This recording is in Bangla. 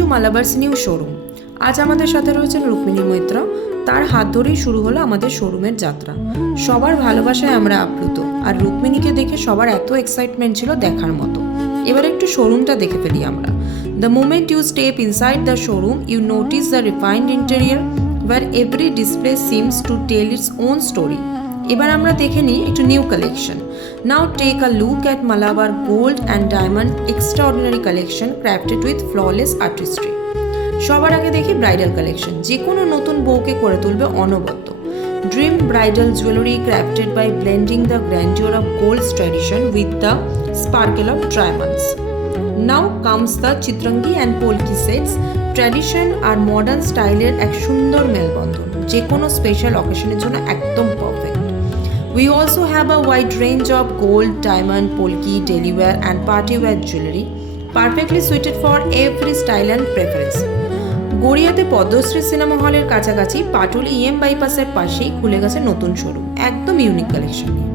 Two মালাবারস new showroom. আজ আমাদের সাথে রয়েছেন রুক্মিণী মৈত্র। তার হাত ধরেই শুরু হলো আমাদের শোরুমের যাত্রা। সবার ভালোবাসায় আমরা আপ্লুত, আর রুক্মিণীকে দেখে সবার এত এক্সাইটমেন্ট ছিল দেখার মতো। এবার একটু শোরুমটা দেখে ফেলি আমরা। The moment you step inside the showroom, you notice the refined interior where every display seems to tell its own story. এবার আমরা দেখে নিই একটু new collection. Now take a look at Malabar Gold and Diamond Extraordinary Collection crafted with flawless artistry. সবার আগে দেখি ব্রাইডাল কালেকশন, যে কোনো নতুন বউকে করে তুলবে অনবদ্য। Dream bridal jewelry crafted by blending the grandeur of gold's tradition with the sparkle of diamonds. Now comes the চিত্রঙ্গি and polki sets, ট্র্যাডিশন আর মডার্ন স্টাইলের এক সুন্দর মেলবন্ধন, যে কোনো স্পেশাল অকেশনের জন্য একদম perfect. We also have a wide range of gold, diamond, polki, daily wear and party wear jewelry, perfectly suited for every style and preference. গড়িয়াতে পদ্মশ্রী সিনেমা হলের কাছাকাছি পাটুলি বাইপাসের পাশেই খুলে গেছে নতুন শোরুম, একদম ইউনিক কালেকশন নিয়ে।